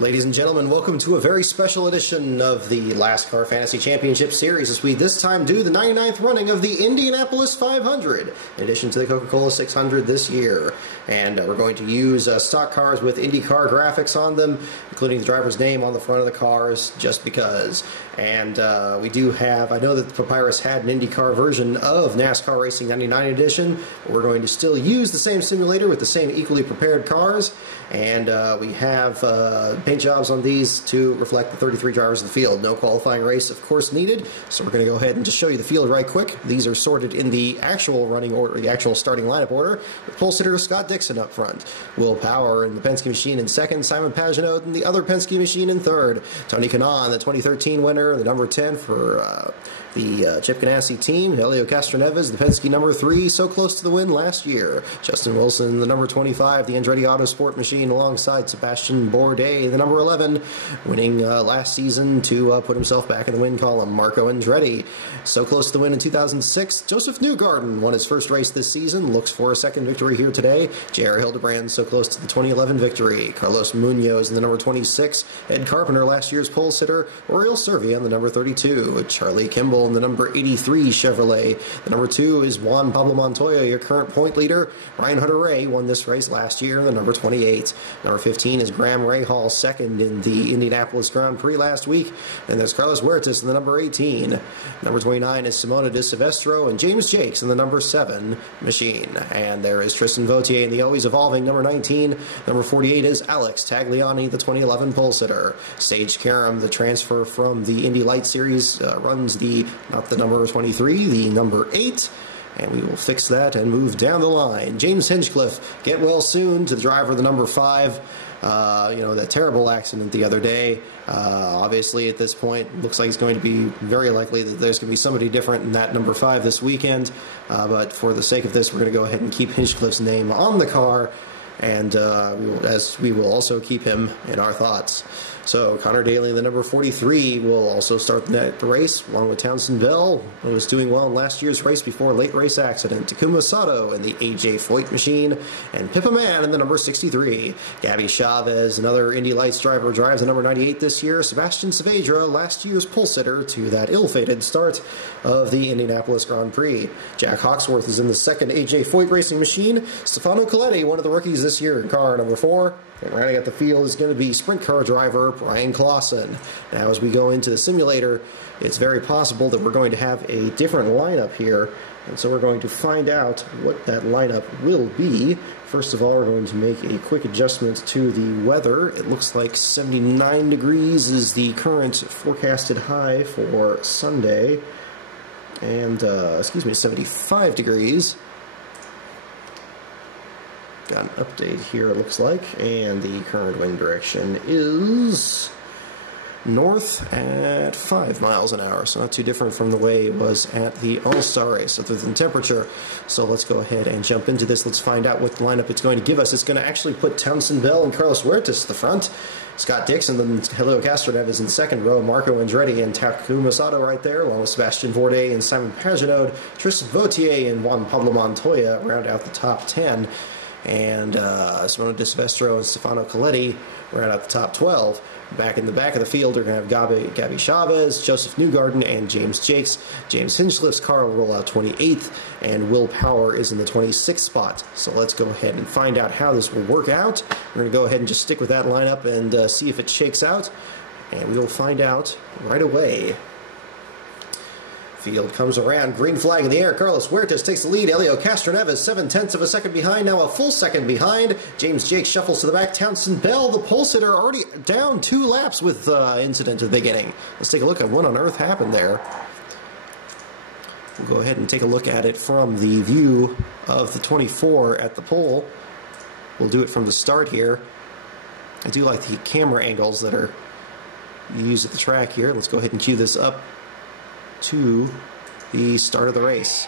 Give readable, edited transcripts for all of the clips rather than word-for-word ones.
Ladies and gentlemen, welcome to a very special edition of the LASTCAR Fantasy Championship Series as we this time do the 99th running of the Indianapolis 500 in addition to the Coca-Cola 600 this year. And we're going to use stock cars with IndyCar graphics on them, including the driver's name on the front of the cars, just because. And we do have, I know that the Papyrus had an IndyCar version of NASCAR Racing 99 edition, but we're going to still use the same simulator with the same equally prepared cars. And we have paint jobs on these to reflect the 33 drivers of the field. No qualifying race, of course, needed. So we're going to go ahead and just show you the field right quick. These are sorted in the actual running order, the actual starting lineup order. With pole sitter Scott Dixon up front. Will Power in the Penske machine in second. Simon Pagenaud in the other Penske machine in third. Tony Kanaan, the 2013 winner, the number 10 for the Chip Ganassi team. Helio Castroneves, the Penske number 3, so close to the win last year. Justin Wilson, the number 25, the Andretti Autosport machine, alongside Sebastian Bourdais, the number 11, winning last season to put himself back in the win column. Marco Andretti, so close to the win in 2006. Joseph Newgarden won his first race this season, looks for a second victory here today. J.R. Hildebrand, so close to the 2011 victory. Carlos Munoz in the number 26. Ed Carpenter, last year's pole sitter. Oriol Servia, the number 32. Charlie Kimball in the number 83 Chevrolet. The number 2 is Juan Pablo Montoya, your current point leader. Ryan Hunter-Reay won this race last year, the number 28. Number 15 is Graham Rahal, second in the Indianapolis Grand Prix last week. And there's Carlos Huertas in the number 18. Number 29 is Simona de Silvestro and James Jakes in the number 7 machine. And there is Tristan Vautier in the always evolving number 19. Number 48 is Alex Tagliani, the 2011 pole sitter. Sage Karam, the transfer from the Indy Light Series, runs the not the number 23, the number 8. And we will fix that and move down the line. James Hinchcliffe, get well soon, to the driver of the number 5. That terrible accident the other day. Obviously, at this point, looks like it's going to be very likely that there's going to be somebody different in that number 5 this weekend. But for the sake of this, we're going to go ahead and keep Hinchcliffe's name on the car. And we will also keep him in our thoughts. So Connor Daly, the number 43, will also start the race, along with Townsend Bell, who was doing well in last year's race before a late race accident. Takuma Sato in the A.J. Foyt machine, and Pippa Mann in the number 63. Gabby Chavez, another Indy Lights driver, drives the number 98 this year. Sebastian Saavedra, last year's pole sitter to that ill-fated start of the Indianapolis Grand Prix. Jack Hawksworth is in the second A.J. Foyt racing machine. Stefano Coletti, one of the rookies this year in car number 4. And rounding out the field is going to be sprint car driver Brian Clausen. Now, as we go into the simulator, it's very possible that we're going to have a different lineup here. And so we're going to find out what that lineup will be. First of all, we're going to make a quick adjustment to the weather. It looks like 79 degrees is the current forecasted high for Sunday. And, 75 degrees. Got an update here, it looks like, and the current wind direction is north at 5 miles an hour, so not too different from the way it was at the All-Star race, other than temperature. So let's go ahead and jump into this. Let's find out what lineup it's going to give us. It's going to actually put Townsend Bell and Carlos Huertas at the front. Scott Dixon, then Helio Castroneves in second row, Marco Andretti and Takuma Sato right there, along with Sebastian Bourdais and Simon Pagenaud. Tristan Vautier and Juan Pablo Montoya round out the top 10. And Simona de Silvestro and Stefano Coletti round out the top 12. Back in the back of the field, we're going to have Gabby Chavez, Joseph Newgarden, and James Jakes. James Hinchcliffe's car will roll out 28th, and Will Power is in the 26th spot. So let's go ahead and find out how this will work out. We're going to go ahead and just stick with that lineup and see if it shakes out. And we'll find out right away. Field comes around, green flag in the air. Carlos Huertas takes the lead. Helio Castroneves 7/10 of a second behind, now a full second behind. James Jakes shuffles to the back. Townsend Bell, the pole sitter, already down 2 laps with incident at the beginning. Let's take a look at what on earth happened there. We'll go ahead and take a look at it from the view of the 24 at the pole. We'll do it from the start here. I do like the camera angles that are used at the track here. Let's go ahead and cue this up to the start of the race.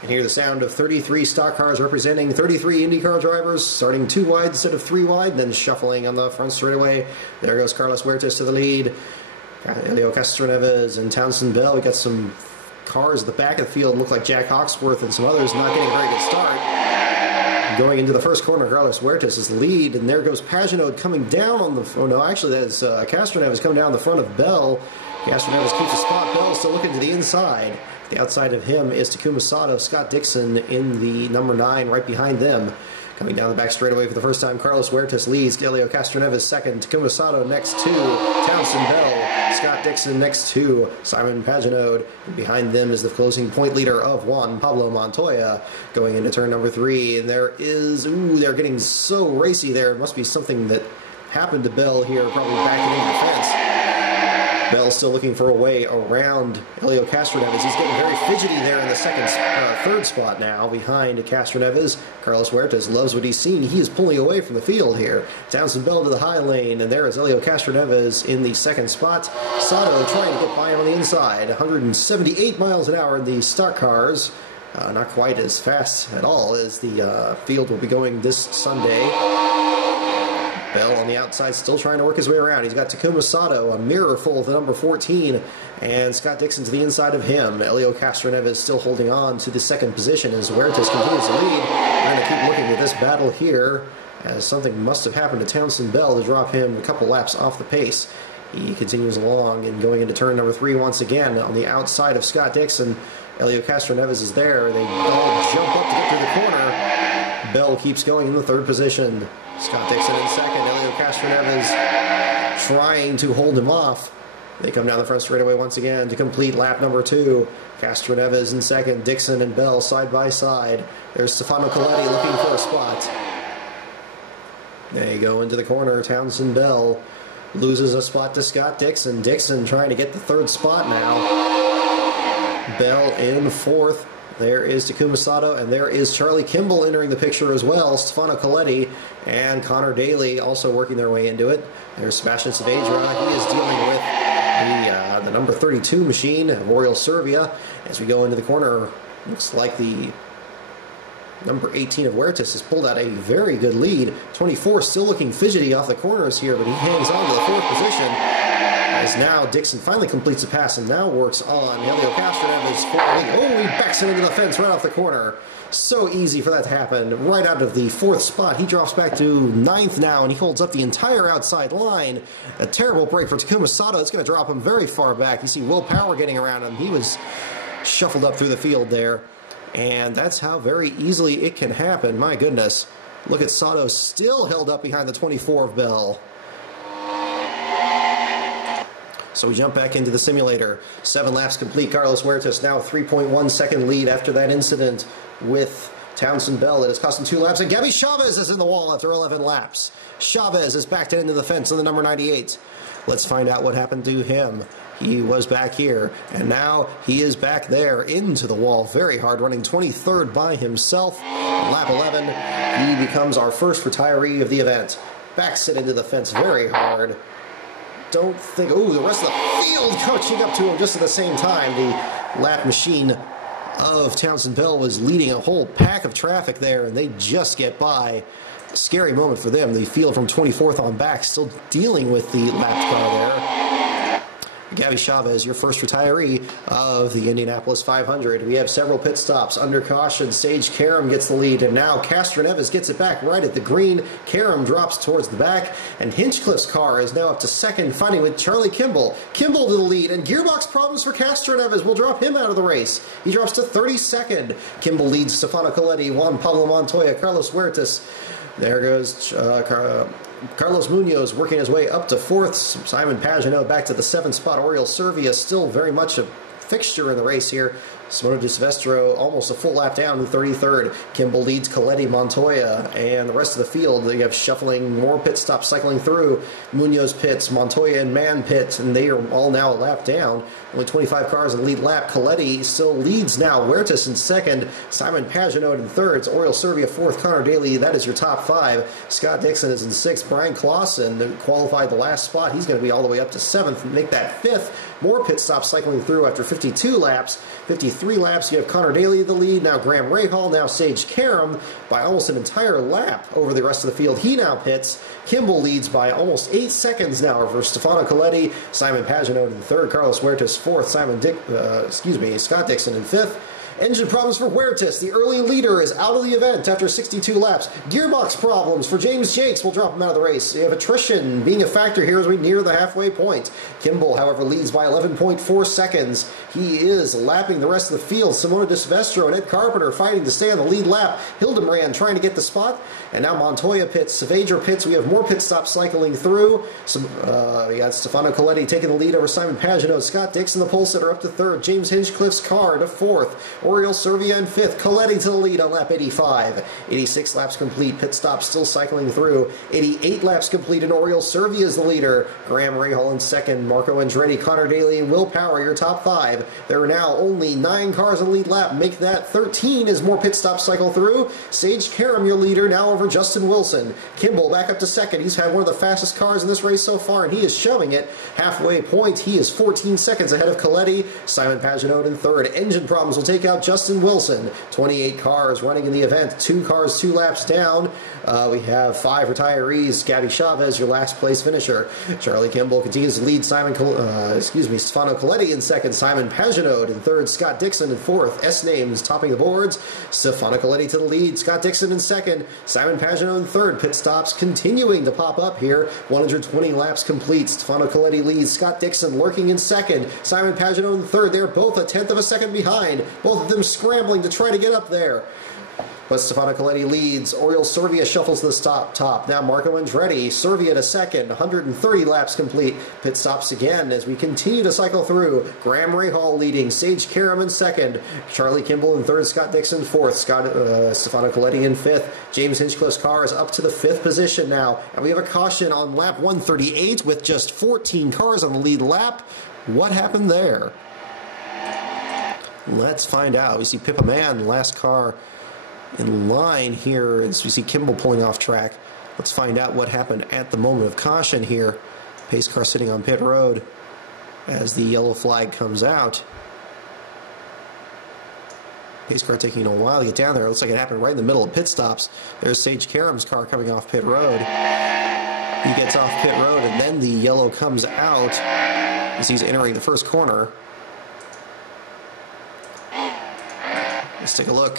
And hear the sound of 33 stock cars representing 33 IndyCar drivers, starting 2 wide instead of 3 wide, then shuffling on the front straightaway. There goes Carlos Huertas to the lead. Helio Castroneves and Townsend Bell. We got some cars at the back of the field. Look like Jack Hawksworth and some others not getting a very good start. going into the first corner, Carlos Huertas is lead, and there goes Pagenaud coming down on the... Oh, no, actually, that is Castroneves coming down the front of Bell. Castroneves keeps a spot. Bell still looking to the inside. The outside of him is Takuma Sato. Scott Dixon in the number 9 right behind them. Coming down the back straightaway for the first time, Carlos Huertas leads. Helio Castroneves second. Takuma Sato next to Townsend Bell. Scott Dixon next to Simon Pagenaud. And behind them is the closing point leader of Juan Pablo Montoya going into turn number 3. And there is... Ooh, they're getting so racy there. It must be something that happened to Bell here, probably backing into the fence. Bell still looking for a way around Helio Castroneves. He's getting very fidgety there in the third spot now behind Castroneves. Carlos Huertas loves what he's seen. He is pulling away from the field here. Townsend Bell to the high lane, and there is Helio Castroneves in the second spot. Sato trying to get by him on the inside. 178 miles an hour in the stock cars. Not quite as fast at all as the field will be going this Sunday. Bell on the outside still trying to work his way around. He's got Takuma Sato, a mirror full of the number 14, and Scott Dixon to the inside of him. Helio Castroneves still holding on to the second position as Huertas continues to lead. We're going to keep looking at this battle here, as something must have happened to Townsend Bell to drop him a couple laps off the pace. He continues along and going into turn number 3 once again on the outside of Scott Dixon. Helio Castroneves is there. They all jump up to get through the corner. Bell keeps going in the third position. Scott Dixon in second. Helio Castroneves trying to hold him off. They come down the front straightaway once again to complete lap number 2. Castroneves in second. Dixon and Bell side by side. There's Stefano Coletti looking for a spot. They go into the corner. Townsend Bell loses a spot to Scott Dixon. Dixon trying to get the third spot now. Bell in fourth. There is Takuma Sato, and there is Charlie Kimball entering the picture as well. Stefano Coletti and Connor Daly also working their way into it. There's Sebastian Saavedra. He is dealing with the number 32 machine of Oriol Servia. As we go into the corner, looks like the number 18 of Huertas has pulled out a very good lead. 24 still looking fidgety off the corners here, but he hangs on to the fourth position. As now Dixon finally completes a pass and now works on Helio Castroneves for the lead. Oh, he backs it into the fence right off the corner. So easy for that to happen. Right out of the fourth spot, he drops back to ninth now, and he holds up the entire outside line. A terrible break for Takuma Sato. It's going to drop him very far back. You see Will Power getting around him. He was shuffled up through the field there. And that's how very easily it can happen. My goodness. Look at Sato still held up behind the 24 of Bell. So we jump back into the simulator. 7 laps complete. Carlos Huertas now 3.1 second lead after that incident with Townsend Bell. It has cost him 2 laps. And Gabby Chavez is in the wall after 11 laps. Chavez is backed into the fence on the number 98. Let's find out what happened to him. He was back here, and now he is back there into the wall. Very hard, running 23rd by himself. On lap 11, he becomes our first retiree of the event. Backs it into the fence very hard. Don't think... Oh, the rest of the field catching up to him just at the same time. The lap machine of Townsend Bell was leading a whole pack of traffic there, and they just get by. A scary moment for them. The field from 24th on back still dealing with the lapped car there. Gabby Chavez, your first retiree of the Indianapolis 500. We have several pit stops under caution. Sage Karam gets the lead, and now Castroneves gets it back right at the green. Karam drops towards the back, and Hinchcliffe's car is now up to second, fighting with Charlie Kimball. Kimball to the lead, and gearbox problems for Castroneves will drop him out of the race. He drops to 32nd. Kimball leads Stefano Coletti, Juan Pablo Montoya, Carlos Huertas. There goes Carlos Munoz working his way up to 4th. Simon Pagenaud back to the 7th spot. Oriol Servia still very much a fixture in the race here. Simone de Silvestro almost a full lap down to 33rd. Kimball leads Coletti, Montoya, and the rest of the field. They have shuffling, more pit stops cycling through. Munoz pits, Montoya and Mann pits, and they are all now a lap down. Only 25 cars in the lead lap. Coletti still leads now. Huertas in second. Simon Pagenaud in third. Oriol Servia fourth. Connor Daly, that is your top 5. Scott Dixon is in 6th. Brian Clausen qualified the last spot. He's going to be all the way up to 7th and make that 5th. More pit stops cycling through after 52 laps. 53 laps, you have Connor Daly the lead. Now Graham Rahal, now Sage Karam by almost an entire lap over the rest of the field. He now pits. Kimball leads by almost 8 seconds now for Stefano Coletti. Simon Pagenaud in 3rd. Carlos Huertas 4th. Scott Dixon in 5th. Engine problems for Huertas. The early leader is out of the event after 62 laps. Gearbox problems for James Jakes will drop him out of the race. You have attrition being a factor here as we near the halfway point. Kimball, however, leads by 11.4 seconds. He is lapping the rest of the field. Simona de Silvestro and Ed Carpenter fighting to stay on the lead lap. Hildebrand trying to get the spot. And now Montoya pits. Saavedra pits. We have more pit stops cycling through. We got Stefano Coletti taking the lead over Simon Pagenaud. Scott Dixon, the pole sitter, up to third. James Hinchcliffe's car to fourth. Oriol Servia in fifth. Coletti to the lead on lap 85. 86 laps complete. Pit stops still cycling through. 88 laps complete, and Oriol Servia is the leader. Graham Rahal in second. Marco Andretti, Connor Daly, and Will Power, your top five. There are now only 9 cars on the lead lap. Make that 13 as more pit stops cycle through. Sage Karam, your leader, now over Justin Wilson. Kimball back up to second. He's had one of the fastest cars in this race so far, and he is shoving it. Halfway point, he is 14 seconds ahead of Coletti. Simon Pagenaud in third. Engine problems will take out Justin Wilson. 28 cars running in the event. 2 cars, 2 laps down. We have 5 retirees. Gabby Chavez, your last place finisher. Charlie Kimball continues to lead Stefano Coletti in second. Simon Pagenaud in third. Scott Dixon in fourth. S-names topping the boards. Stefano Coletti to the lead. Scott Dixon in second. Simon Pagenaud in third. Pit stops continuing to pop up here. 120 laps complete. Stefano Coletti leads. Scott Dixon lurking in second. Simon Pagenaud in third. They're both a tenth of a second behind. Both of them scrambling to try to get up there. But Stefano Coletti leads. Oriol Servia shuffles to the top. Now Marco Andretti. Servia to second. 130 laps complete. Pit stops again as we continue to cycle through. Graham Rahal leading. Sage Karam in second. Charlie Kimball in third. Scott Dixon fourth. Stefano Coletti in fifth. James Hinchcliffe's car is up to the 5th position now. And we have a caution on lap 138 with just 14 cars on the lead lap. What happened there? Let's find out. We see Pippa Mann, last car in line here as we see Kimball pulling off track. Let's find out what happened at the moment of caution here. Pace car sitting on pit road as the yellow flag comes out. Pace car taking a while to get down there. It looks like it happened right in the middle of pit stops. There's Sage Karam's car coming off pit road. He gets off pit road and then the yellow comes out as he's entering the first corner. Let's take a look.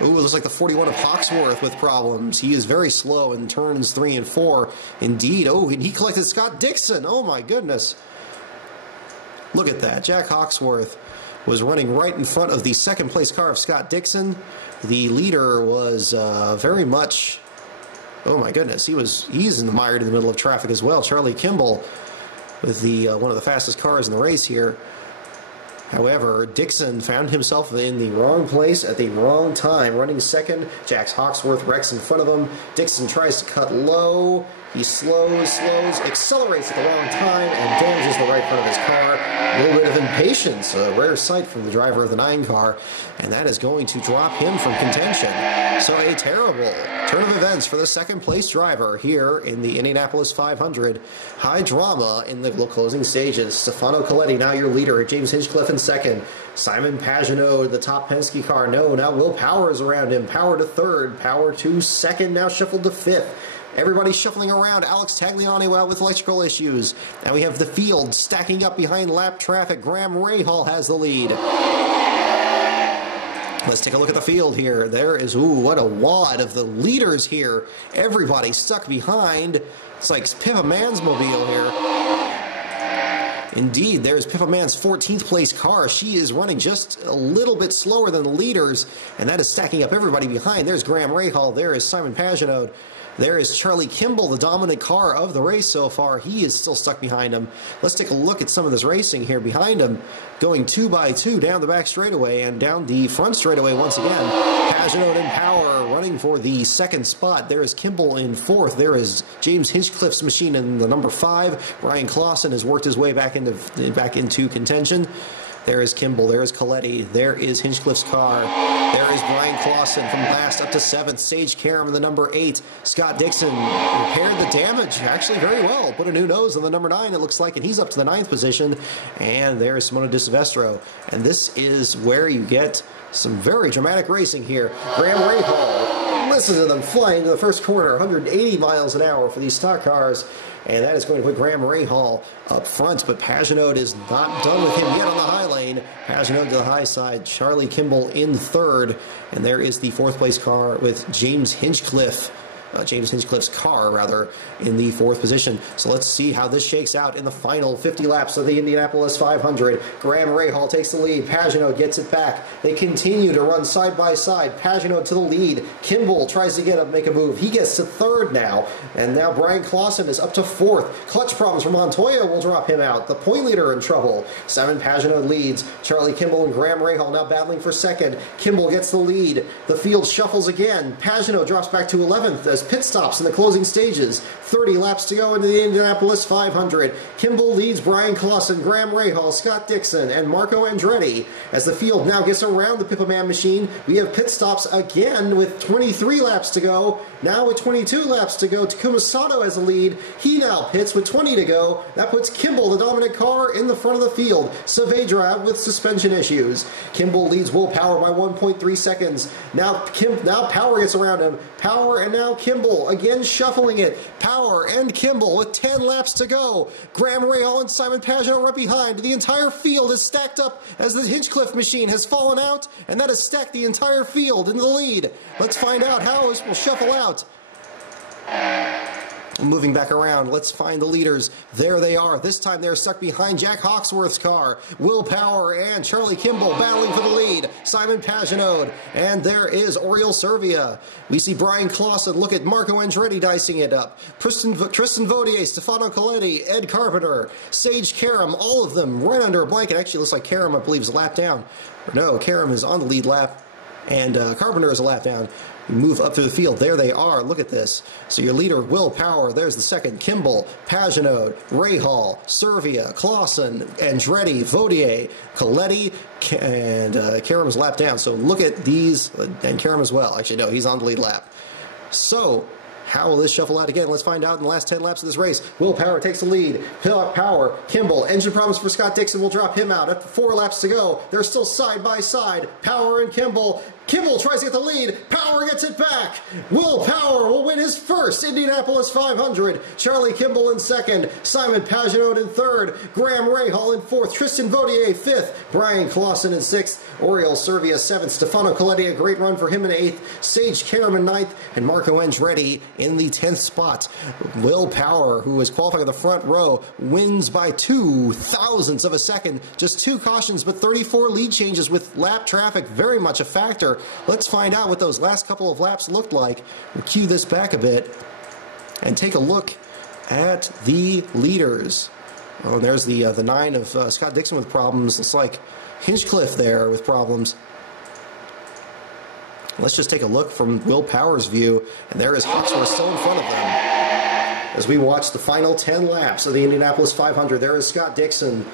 Ooh, it looks like the 41 of Hawksworth with problems. He is very slow in turns 3 and 4. Indeed. Oh, and he collected Scott Dixon. Oh, my goodness. Look at that. Jack Hawksworth was running right in front of the second-place car of Scott Dixon. The leader was very much... Oh, my goodness. He's in the mire in the middle of traffic as well. Charlie Kimball with the one of the fastest cars in the race here. However, Dixon found himself in the wrong place at the wrong time, running second. Jack Hawksworth wrecks in front of him. Dixon tries to cut low. He slows, accelerates at the wrong time, and damages the right front of his car. A little bit of impatience, a rare sight from the driver of the 9 car, and that is going to drop him from contention. So a terrible turn of events for the second-place driver here in the Indianapolis 500. High drama in the closing stages. Stefano Coletti, now your leader. James Hinchcliffe in second. Simon Pagenaud, the top Penske car. No, now Will Power is around him. Power to third. Power to second, now shuffled to fifth. Everybody's shuffling around. Alex Tagliani out with electrical issues. And we have the field stacking up behind lap traffic. Graham Rahal has the lead. Let's take a look at the field here. There is, ooh, what a wad of the leaders here. Everybody stuck behind. It's like Pippa Mann's mobile here. Indeed, there's Pippa Mann's 14th place car. She is running just a little bit slower than the leaders, and that is stacking up everybody behind. There's Graham Rahal. There is Simon Pagenaud. There is Charlie Kimball, the dominant car of the race so far. He is still stuck behind him. Let's take a look at some of this racing here behind him. Going 2 by 2 down the back straightaway and down the front straightaway once again. Pagenaud in power, running for the second spot. There is Kimball in fourth. There is James Hinchcliffe's machine in the number 5. Ryan Clausen has worked his way back into contention. There is Kimball. There is Coletti. There is Hinchcliffe's car. There is Brian Clausen from last up to 7th. Sage Karam in the number 8. Scott Dixon repaired the damage actually very well. Put a new nose on the number 9, it looks like, and he's up to the 9th position. And there is Simona de Silvestro. And this is where you get some very dramatic racing here. Graham Rahal Listen to them flying to the first corner, 180 miles an hour for these stock cars. And that is going to put Graham Rahal up front, but Pagenaud is not done with him yet on the high lane. Pagenaud to the high side, Charlie Kimball in third, and there is the fourth place car with James Hinchcliffe's car, rather, in the fourth position. So let's see how this shakes out in the final 50 laps of the Indianapolis 500. Graham Rahal takes the lead. Pagenaud gets it back. They continue to run side by side. Pagenaud to the lead. Kimball tries to make a move. He gets to third now. And now Brian Clausen is up to fourth. Clutch problems for Montoya will drop him out. The point leader in trouble. Simon Pagenaud leads. Charlie Kimball and Graham Rahal now battling for second. Kimball gets the lead. The field shuffles again. Pagenaud drops back to 11th as pit stops in the closing stages. 30 laps to go into the Indianapolis 500. Kimball leads Brian Clausen, Graham Rahal, Scott Dixon, and Marco Andretti. As the field now gets around the Pippa-Man machine, we have pit stops again with 23 laps to go. Now with 22 laps to go, Takuma Sato has the lead. He now pits with 20 to go. That puts Kimball, the dominant car, in the front of the field. Saavedra out with suspension issues. Kimball leads Will Power by 1.3 seconds. Now Power gets around him. Power and now Kimball again shuffling it. Power and Kimball with 10 laps to go. Graham Rahal and Simon Pagenaud right behind. The entire field is stacked up as the Hinchcliffe machine has fallen out, and that has stacked the entire field into the lead. Let's find out how this will shuffle out. Moving back around, let's find the leaders. There they are. This time they're stuck behind Jack Hawksworth's car. Will Power and Charlie Kimball battling for the lead. Simon Pagenaud. And there is Oriol Servia. We see Brian Clausen. Look at Marco Andretti dicing it up. Tristan Vautier, Stefano Coletti, Ed Carpenter, Sage Karam, all of them right under a blanket. Actually, looks like Karam, I believe, is a lap down. No, Karam is on the lead lap, and Carpenter is a lap down. Move up through the field. There they are. Look at this. So your leader, Will Power. There's the second. Kimball, Pagenaud, Rahal, Servia, Clausen, Andretti, Vautier, Coletti, and Karam's lap down. So look at these, and Karam as well. Actually, no, he's on the lead lap. So how will this shuffle out again? Let's find out in the last 10 laps of this race. Will Power takes the lead. Power, Kimball, engine problems for Scott Dixon will drop him out. After 4 laps to go, they're still side by side. Power and Kimball. Kimball tries to get the lead. Power gets it back. Will Power will win his first Indianapolis 500. Charlie Kimball in second. Simon Pagenaud in third. Graham Rahal in fourth. Tristan Vautier fifth. Brian Clausen in sixth. Oriol Servia seventh. Stefano Coletti, a great run for him in eighth. Sage Karam in ninth. And Marco Andretti in the 10th spot. Will Power, who is qualifying in the front row, wins by 0.02 of a second. Just 2 cautions, but 34 lead changes with lap traffic very much a factor. Let's find out what those last couple of laps looked like. We'll cue this back a bit and take a look at the leaders. Oh, and there's the 9 of Scott Dixon with problems. Looks like Hinchcliffe there with problems. Let's just take a look from Will Power's view, and there is Hawksworth still in front of them. As we watch the final 10 laps of the Indianapolis 500, there is Scott Dixon,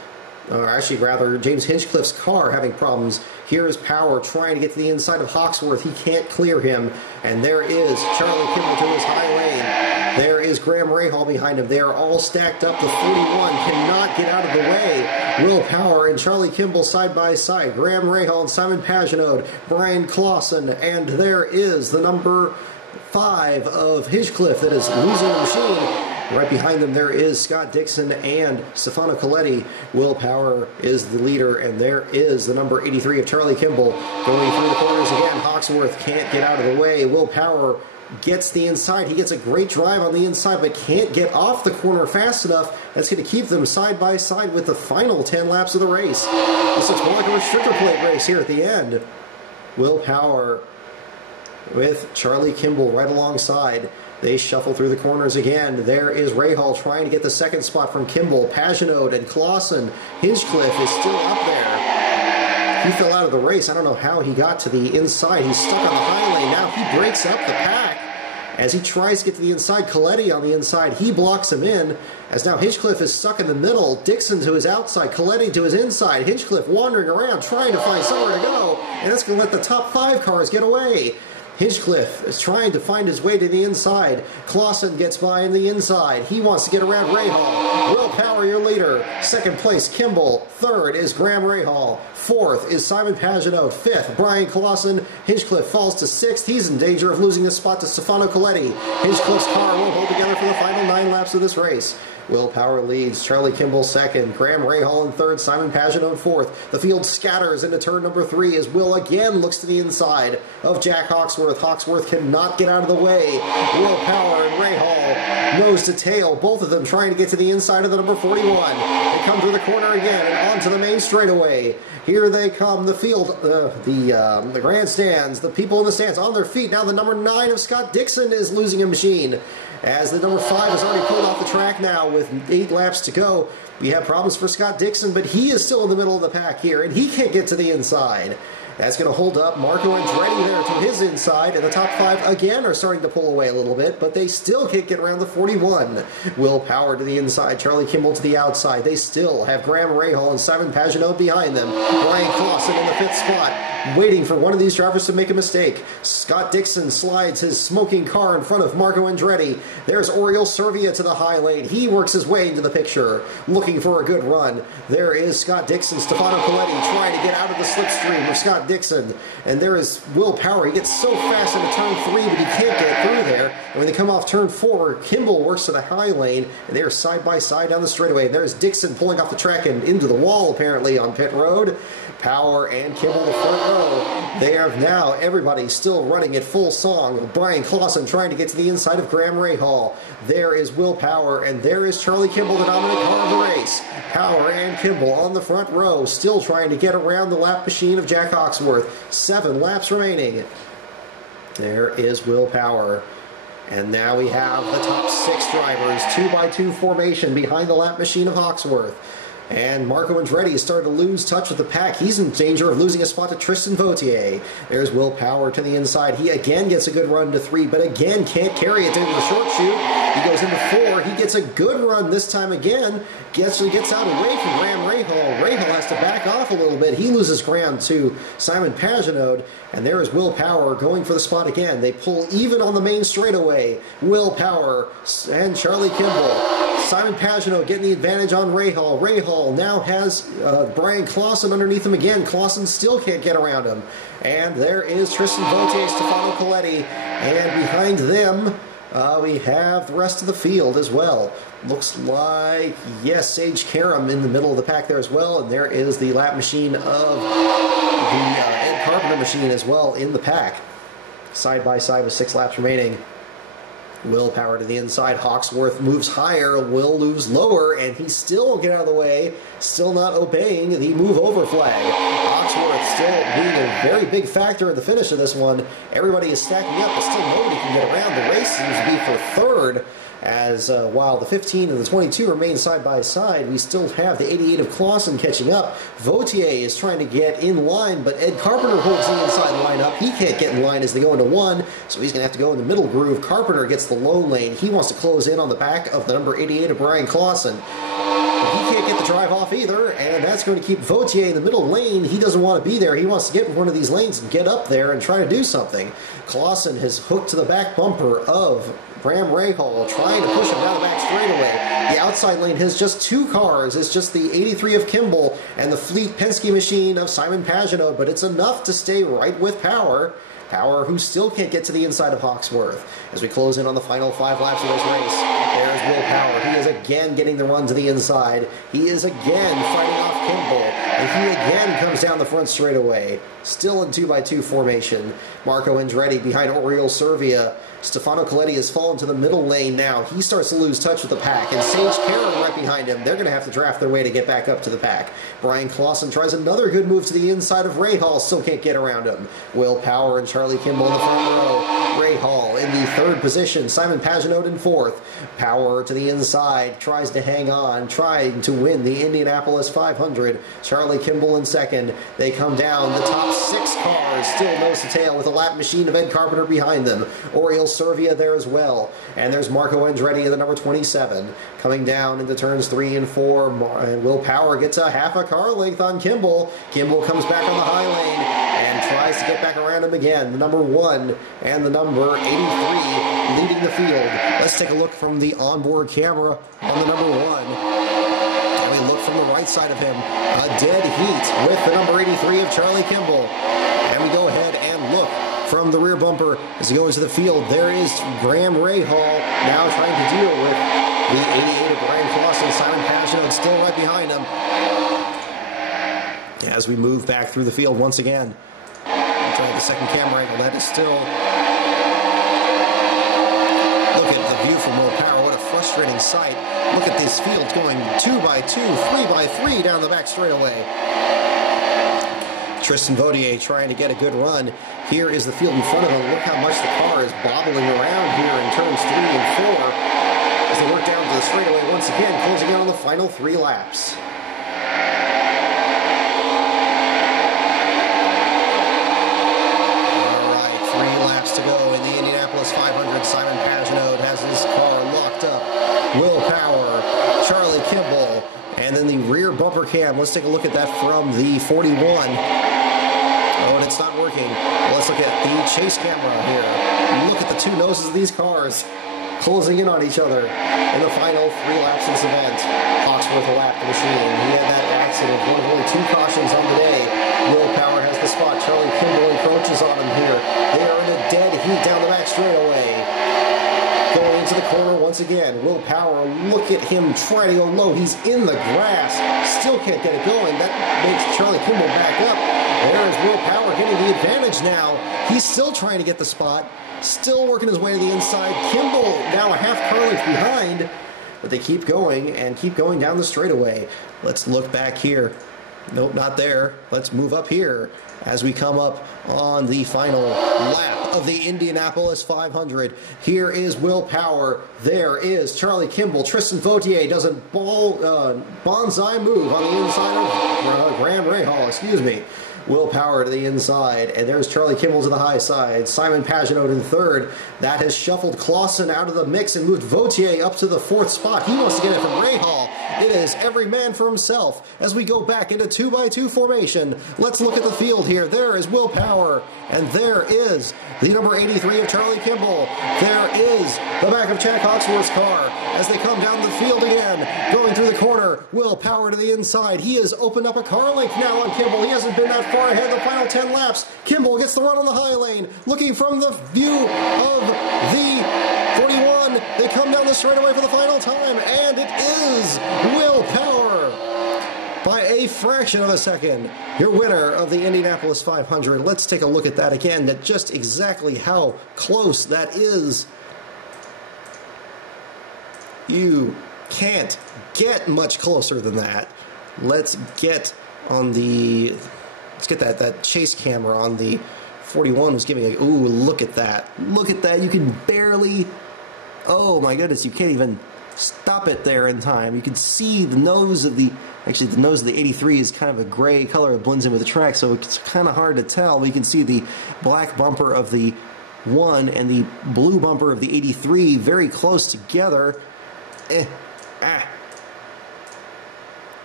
or actually rather James Hinchcliffe's car having problems. Here is Power trying to get to the inside of Hawksworth. He can't clear him. And there is Charlie Kimball to his high lane. There is Graham Rahal behind him. They are all stacked up. The 41 cannot get out of the way. Will Power and Charlie Kimball side by side. Graham Rahal and Simon Pagenaud. Brian Clausen. And there is the number 5 of Hinchcliffe that is losing the machine. Right behind them, there is Scott Dixon and Stefano Coletti. Will Power is the leader, and there is the number 83 of Charlie Kimball going through the corners again. Hawksworth can't get out of the way. Will Power gets the inside. He gets a great drive on the inside, but can't get off the corner fast enough. That's going to keep them side by side with the final 10 laps of the race. This looks more like a restrictor plate race here at the end. Will Power with Charlie Kimball right alongside. They shuffle through the corners again. There is Rahal trying to get the second spot from Kimball. Pagenaud and Clausen. Hinchcliffe is still up there. He fell out of the race. I don't know how he got to the inside. He's stuck on the high lane. Now he breaks up the pack as he tries to get to the inside. Coletti on the inside. He blocks him in as now Hinchcliffe is stuck in the middle. Dixon to his outside. Coletti to his inside. Hinchcliffe wandering around trying to find somewhere to go. And that's going to let the top 5 cars get away. Hinchcliffe is trying to find his way to the inside. Clausen gets by in the inside. He wants to get around Rahal. Will Power, your leader. Second place, Kimball. Third is Graham Rahal. Fourth is Simon Pagenaud. Fifth, Brian Clausen. Hinchcliffe falls to sixth. He's in danger of losing the spot to Stefano Coletti. Hinchcliffe's car will hold together for the final 9 laps of this race. Will Power leads, Charlie Kimball second, Graham Rahal in third, Simon Pagenaud in fourth. The field scatters into turn number 3 as Will again looks to the inside of Jack Hawksworth. Hawksworth cannot get out of the way. Will Power and Rahal nose to tail, both of them trying to get to the inside of the number 41. They come to the corner again and onto the main straightaway. Here they come, the field, the grandstands, the people in the stands on their feet. Now the number 9 of Scott Dixon is losing a machine, as the number 5 has already pulled off the track now with 8 laps to go. We have problems for Scott Dixon, but he is still in the middle of the pack here, and he can't get to the inside. That's going to hold up. Marco Andretti there to his inside, and the top 5 again are starting to pull away a little bit, but they still can't get around the 41. Will Power to the inside, Charlie Kimball to the outside. They still have Graham Rahal and Simon Pagenaud behind them. Brian Clausen in the 5th spot, waiting for one of these drivers to make a mistake. Scott Dixon slides his smoking car in front of Marco Andretti. There's Oriol Servia to the high lane. He works his way into the picture, looking for a good run. There is Scott Dixon, Stefano Coletti trying to get out of the slipstream of Scott Dixon. And there is Will Power. He gets so fast into turn 3, but he can't get through there. And when they come off turn 4, Kimball works to the high lane, and they are side by side down the straightaway. And there's Dixon pulling off the track and into the wall, apparently, on pit road. Power and Kimball the front row. They have now everybody still running at full song. Brian Clausen trying to get to the inside of Graham Rahal. There is Will Power, and there is Charlie Kimball, the dominant car of the race. Power and Kimball on the front row, still trying to get around the lap machine of Jack Hawksworth. 7 laps remaining. There is Will Power. And now we have the top 6 drivers, 2x2 formation behind the lap machine of Hawksworth. And Marco Andretti has started to lose touch with the pack. He's in danger of losing a spot to Tristan Vautier. There's Will Power to the inside. He again gets a good run to 3, but again can't carry it into the short chute. He goes into 4. He gets a good run this time again. Gets out away from Graham Rahal. Rahal has to back off a little bit. He loses ground to Simon Pagenaud. And there is Will Power going for the spot again. They pull even on the main straightaway. Will Power and Charlie Kimball. Simon Pagenaud getting the advantage on Rahal. Rahal now has Brian Clausen underneath him again. Clausen still can't get around him. And there is Tristan Vautier, Stefano Coletti. And behind them, we have the rest of the field as well. Looks like, yes, Sage Karam in the middle of the pack there as well. And there is the lap machine of the Ed Carpenter machine as well in the pack. Side by side with 6 laps remaining. Will Power to the inside. Hawksworth moves higher. Will lose lower, and he still won't get out of the way. Still not obeying the move over flag. Hawksworth still being a very big factor in the finish of this one. Everybody is stacking up, but still nobody can get around. The race seems to be for third. As while the 15 and the 22 remain side by side, we still have the 88 of Clausen catching up. Vautier is trying to get in line, but Ed Carpenter holds the inside line up. He can't get in line as they go into 1, so he's going to have to go in the middle groove. Carpenter gets the low lane. He wants to close in on the back of the number 88 of Brian Clausen. But he can't get the drive off either, and that's going to keep Vautier in the middle lane. He doesn't want to be there. He wants to get in one of these lanes and get up there and try to do something. Clausen has hooked to the back bumper of Graham Rahal, trying to push him down the back straightaway. The outside lane has just 2 cars. It's just the 83 of Kimball and the Fleet Penske machine of Simon Pagenaud, but it's enough to stay right with Power. Power, who still can't get to the inside of Hawksworth. As we close in on the final 5 laps of this race, there's Will Power. He is again getting the run to the inside. He is again fighting off Kimball, and he again comes down the front straightaway. Still in 2x2 formation. Marco Andretti behind Oriol Servia. Stefano Coletti has fallen to the middle lane now. He starts to lose touch with the pack, and Sage Karam right behind him. They're going to have to draft their way to get back up to the pack. Brian Clausen tries another good move to the inside of Rahal, still can't get around him. Will Power and Charlie Kimball in the front row. Rahal in the 3rd position. Simon Pagenaud in 4th. Power to the inside, tries to hang on, trying to win the Indianapolis 500. Charlie Kimball in 2nd. They come down. The top 6 cars still nose to tail with a lap machine of Ed Carpenter behind them. Oriol Servia there as well. And there's Marco Andretti in the number 27. Coming down into turns 3 and 4. And Will Power gets a half a car length on Kimball. Kimball comes back on the high lane and tries to get back around him again. The number 1 and the number 83 leading the field. Let's take a look from the onboard camera on the number 1. And we look from the right side of him. A dead heat with the number 83 of Charlie Kimball. And we go ahead and look from the rear bumper as he goes into the field. There is Graham Rahal now trying to deal with the 88 of Brian Clausen. Simon Pagenaud still right behind him. As we move back through the field once again. Try the second camera angle. That is still... Look at the view from Will Power. What a frustrating sight. Look at this field going 2 by 2, 3 by 3 down the back straightaway. Tristan Vautier trying to get a good run. Here is the field in front of him. Look how much the car is bobbling around here in turns 3 and 4 as they work down to the straightaway once again, closing in on the final 3 laps. All right, 3 laps to go in the Indianapolis 500. Simon Pagenaud has his car locked up. Will Power, Charlie Kimball, and then the rear bumper cam. Let's take a look at that from the 41. Oh, and it's not working. Let's look at the chase camera here. Look at the 2 noses of these cars closing in on each other in the final 3 laps of this event. Hawksworth a lap machine. He had that accident. One of only 2 cautions on the day. Will Power has the spot. Charlie Kimball encroaches on him here. They are in a dead heat down the back straightaway. Going into the corner once again. Will Power, look at him trying to go low. He's in the grass. Still can't get it going. That makes Charlie Kimball back up. There is Will Power getting the advantage now. He's still trying to get the spot. Still working his way to the inside. Kimball now a half car length behind. But they keep going and keep going down the straightaway. Let's look back here. Nope, not there. Let's move up here as we come up on the final lap of the Indianapolis 500. Here is Will Power. There is Charlie Kimball. Tristan Vautier does a bonsai move on the inside of Graham Rahal, excuse me. Will Power to the inside, and there's Charlie Kimball to the high side. Simon Pagenaud in third. That has shuffled Clausen out of the mix and moved Vautier up to the 4th spot. He wants to get it from Rahal. It is every man for himself as we go back into 2 by 2 formation. Let's look at the field here. There is Will Power, and there is the number 83 of Charlie Kimball. There is the back of Chad Hawksworth's car as they come down the field again. Going through the corner, Will Power to the inside. He has opened up a car length now on Kimball. He hasn't been that far ahead the final 10 laps. Kimball gets the run on the high lane, looking from the view of the 41. They come down the straightaway for the final time, and it is Will Power by a fraction of a second, your winner of the Indianapolis 500. Let's take a look at that again, at just exactly how close that is. You can't get much closer than that. Let's get that chase camera on the 41 was giving a, ooh, look at that. Look at that. You can barely, oh my goodness, you can't even stop it there in time. You can see the nose of the, actually the nose of the 83 is kind of a gray color that blends in with the track, so it's kind of hard to tell. You can see the black bumper of the 1 and the blue bumper of the 83 very close together.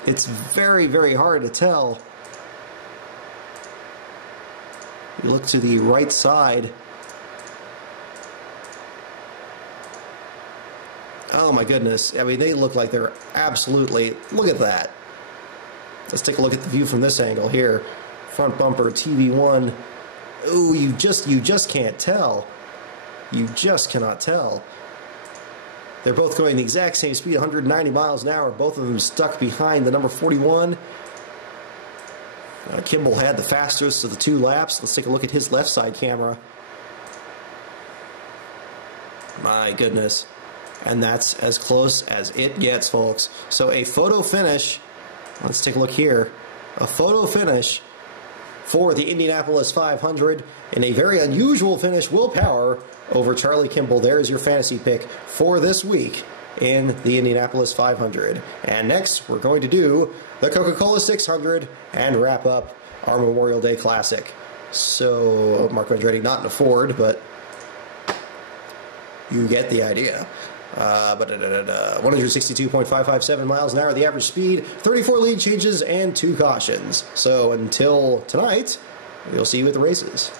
It's very, very hard to tell. You look to the right side. Oh my goodness. I mean, they look like they're absolutely, look at that. Let's take a look at the view from this angle here. Front bumper, TV1. Ooh, you just can't tell. You just cannot tell. They're both going the exact same speed, 190 miles an hour. Both of them stuck behind the number 41. Kimball had the fastest of the 2 laps. Let's take a look at his left side camera. My goodness. And that's as close as it gets, folks. So a photo finish. Let's take a look here. A photo finish for the Indianapolis 500 in a very unusual finish. Will Power over Charlie Kimball. There's your fantasy pick for this week in the Indianapolis 500. And next, we're going to do the Coca-Cola 600 and wrap up our Memorial Day Classic. So, Marco Andretti not in a Ford, but you get the idea. 162.557 miles an hour, the average speed, 34 lead changes, and 2 cautions. So until tonight, We'll see you at the races.